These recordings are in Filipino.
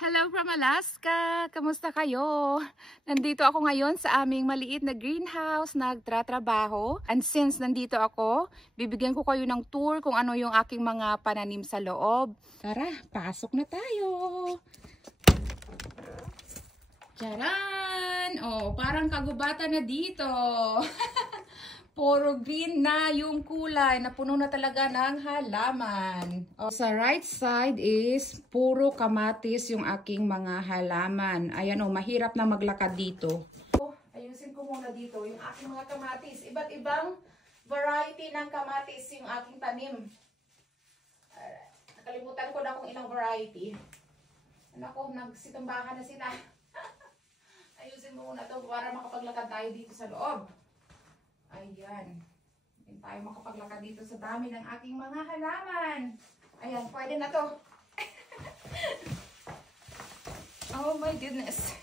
Hello from Alaska! Kamusta kayo? Nandito ako ngayon sa aming maliit na greenhouse, nagtratrabaho. And since nandito ako, bibigyan ko kayo ng tour kung ano yung aking mga pananim sa loob. Tara, pasok na tayo! Charan! Oh, parang kagubatan na dito. Puro green na yung kulay, napuno na talaga ng halaman. Sa right side is puro kamatis yung aking mga halaman. Ayan o, mahirap na maglakad dito. Ayusin ko muna dito yung aking mga kamatis. Iba't ibang variety ng kamatis yung aking tanim. Nakalimutan ko na kung ilang variety. Ako, nagsitambahan na sila. Ayusin mo muna to para makapaglakad tayo dito sa loob. Ayan. Hindi tayo makapaglakad dito sa dami ng aking mga halaman. Ayan, pwede na to. Oh my goodness.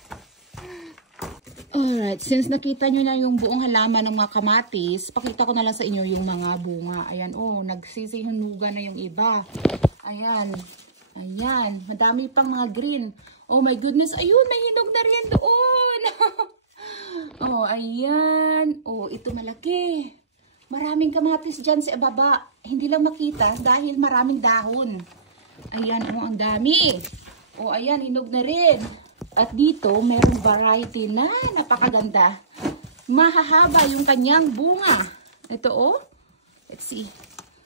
Alright, since nakita nyo na yung buong halaman ng mga kamatis, pakita ko na lang sa inyo yung mga bunga. Ayan, oh, nagsisihunugan na yung iba. Ayan. Ayan, madami pang mga green. Oh my goodness, ayun, may hinog na rin doon. Oh, ayan. Oh, ito malaki. Maraming kamatis dyan sa baba. Hindi lang makita dahil maraming dahon. Ayan, oh, ang dami. Oh, ayan, hinog na rin. At dito, merong variety na napakaganda. Mahahaba yung kanyang bunga. Ito, oh. Let's see.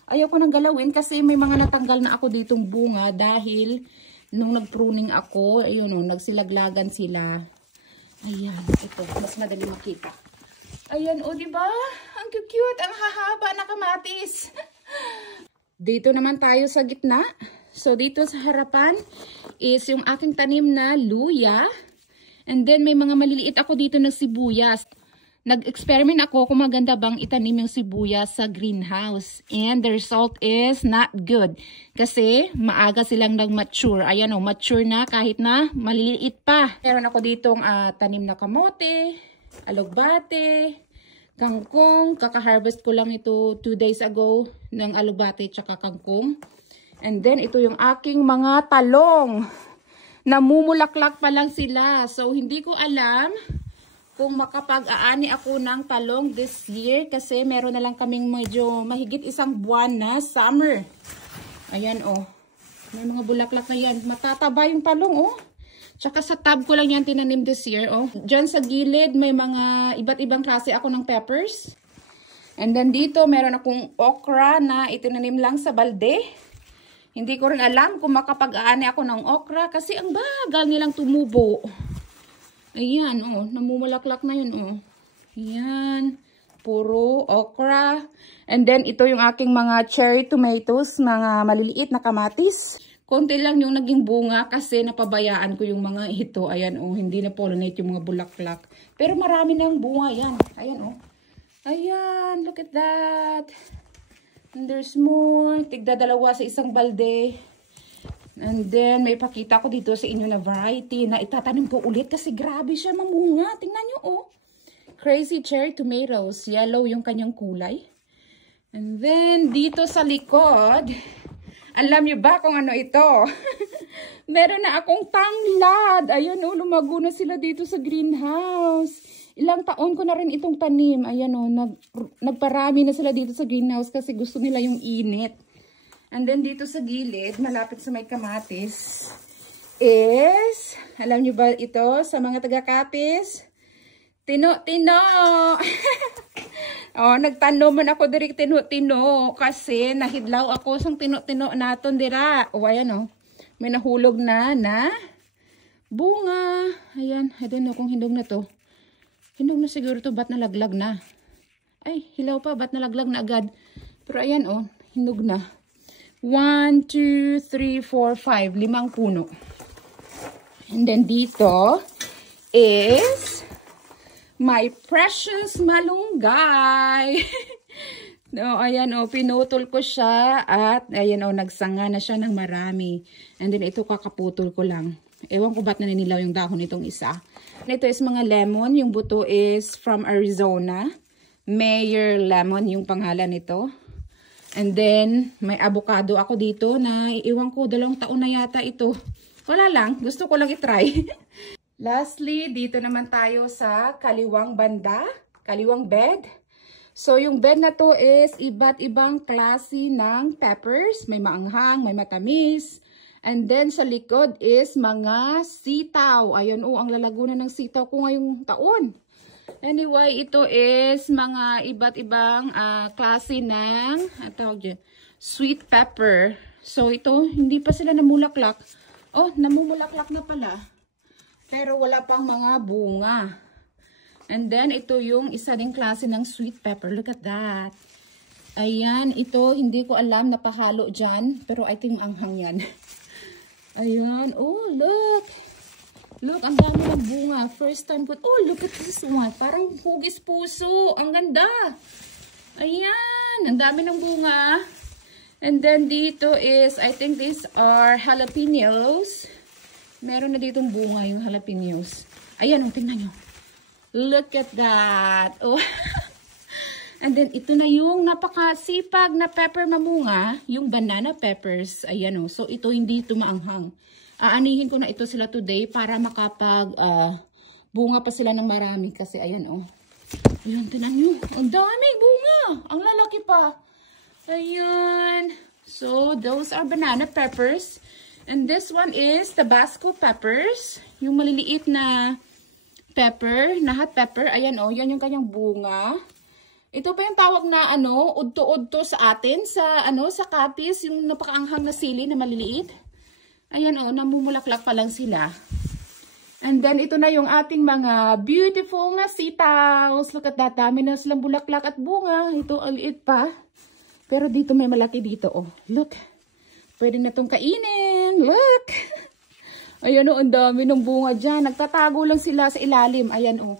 Ayaw ko nang galawin kasi may mga natanggal na ako ditong bunga dahil nung nag-pruning ako, ayun, oh, nagsilaglagan sila. Ayan, ito, mas madali makita. Ayan, o, diba? Ang cute, ang hahaba na kamatis. Dito naman tayo sa gitna. So, dito sa harapan is yung aking tanim na luya. And then, may mga maliliit ako dito na sibuyas. Nag-experiment ako kung maganda bang itanim yung sibuyas sa greenhouse. And the result is not good. Kasi maaga silang nag-mature. Ayan o, mature na kahit na maliliit pa. Meron ako ditong tanim na kamote, alugbate, kangkong. Kaka-harvest ko lang ito 2 days ago ng alugbate tsaka kangkong. And then ito yung aking mga talong. Namumulaklak pa lang sila. So hindi ko alam kung makapag-aani ako ng talong this year kasi meron na lang kaming medyo mahigit 1 buwan na summer. Ayan oh. May mga bulaklak na yan. Matataba yung talong oh. Tsaka sa tub ko lang yan tinanim this year oh. Diyan sa gilid may mga iba't ibang klase ako ng peppers. And then dito meron akong okra na itinanim lang sa balde. Hindi ko rin alam kung makapag-aani ako ng okra kasi ang bagal nilang tumubo. Ayan, oh, namumulaklak na yun, oh. Ayan, puro okra. And then, ito yung aking mga cherry tomatoes, mga maliliit na kamatis. Konti lang yung naging bunga kasi napabayaan ko yung mga ito. Ayan, oh, hindi na pollinate yung mga bulaklak. Pero marami ng bunga, yan. Ayan, oh. Ayan, look at that. And there's more. Tigda dalawa sa isang balde. And then, may pakita ko dito sa inyo na variety na itatanim ko ulit kasi grabe siya mamunga. Tingnan nyo, oh. Crazy cherry tomatoes. Yellow yung kanyang kulay. And then, dito sa likod, alam nyo ba kung ano ito? Meron na akong tanglad. Ayan, oh, lumago na sila dito sa greenhouse. Ilang taon ko na rin itong tanim. Ayan, oh, nagparami na sila dito sa greenhouse kasi gusto nila yung init. And then dito sa gilid, malapit sa may kamatis, is, alam nyo ba ito sa mga taga-Capiz? Tino-tino! Oh, nagtanoman ako direct tino-tino kasi nahidlaw ako sang tino-tino naton dira. O, ayan o. May nahulog na bunga. Ayan, I don't know kung hindog na to. Hindog na siguro to, ba't nalaglag na? Ay, hilaw pa, ba't nalaglag na agad? Pero ayan o, hindog na. 1, 2, 3, 4, 5. 5 puno. And then dito is my precious malunggay. No, ayan o, pinutol ko siya at ayan o, nagsanga na siya ng marami. And then ito kakaputol ko lang. Ewan ko ba't naninilaw yung dahon nitong isa. Ito is mga lemon. Yung buto is from Arizona. Mayor lemon yung pangalan nito. And then, may avocado ako dito na iwan ko, 2 taon na yata ito. Wala lang. Gusto ko lang itry. Lastly, dito naman tayo sa kaliwang banda. Kaliwang bed. So, yung bed na to is iba't ibang klase ng peppers. May maanghang, may matamis. And then, sa likod is mga sitaw. Ayun, ang lalagunan ng sitaw ko ngayong taon. Anyway, ito is mga iba't ibang klase ng sweet pepper. So, ito, hindi pa sila namulaklak. Oh, namumulaklak na pala. Pero wala pang mga bunga. And then, ito yung isa ding klase ng sweet pepper. Look at that. Ayan, ito, hindi ko alam na pahalo dyan. Pero I think anghang yan. Ayan, oh, look. Look, ang dami ng bunga. First time ko. Oh, look at this one. Parang hugis puso. Ang ganda. Ayan, ang dami ng bunga. And then, dito is, I think these are jalapenos. Meron na ditong bunga yung jalapenos. Ayan, tingnan nyo. Look at that. Oh. And then, ito na yung napakasipag na pepper mamunga. Yung banana peppers. Ayan o. So, ito hindi ito maanghang. Aanihin ko na ito sila today para makapag bunga pa sila ng marami. Kasi, ayan o. Ayan, tinan nyo. Ang daming bunga. Ang lalaki pa. Ayan. So, those are banana peppers. And this one is Tabasco peppers. Yung maliliit na pepper, na hot pepper. Ayan o, yan yung kanyang bunga. Ito pa yung tawag na udto-udto sa atin sa sa Capiz, yung napakaanghang na sili na maliliit. Ayan o, namumulaklak pa lang sila. And then ito na yung ating mga beautiful na sitaws. Look at that, dami na silang bulaklak at bunga. Ito ang liit pa. Pero dito may malaki dito oh. Look. Pwede na itong kainin. Look. Ayan o, ang dami ng bunga dyan. Nagtatago lang sila sa ilalim. Ayan o.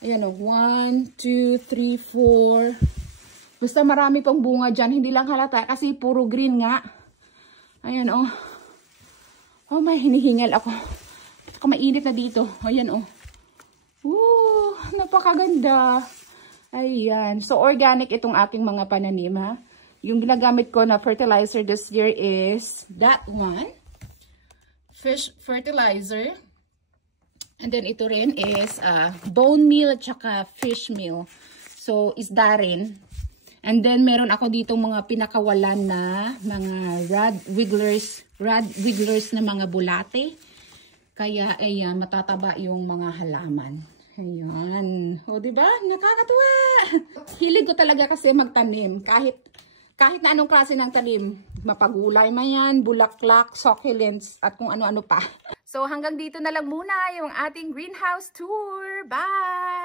Ayan o. 1, 2, 3, 4. Basta marami pang bunga dyan. Hindi lang halata kasi puro green nga. Ayan o. Oh, may hinihingal ako. Baka mainit na dito. Ayan o. Napakaganda. Ayan. So, organic itong aking mga pananim ha. Yung ginagamit ko na fertilizer this year is that one. Fish fertilizer. And then ito rin is bone meal at saka fish meal. So, isda rin. And then meron ako dito mga pinakawalan na mga rod wigglers na mga bulate. Kaya, ayan, matataba yung mga halaman. Ayan. O, diba? Nakakatuwa! Hilig ko talaga kasi magtanim. Kahit na anong klase ng tanim. Mapagulay man yan, bulaklak, succulents, at kung ano-ano pa. So, hanggang dito na lang muna yung ating greenhouse tour. Bye!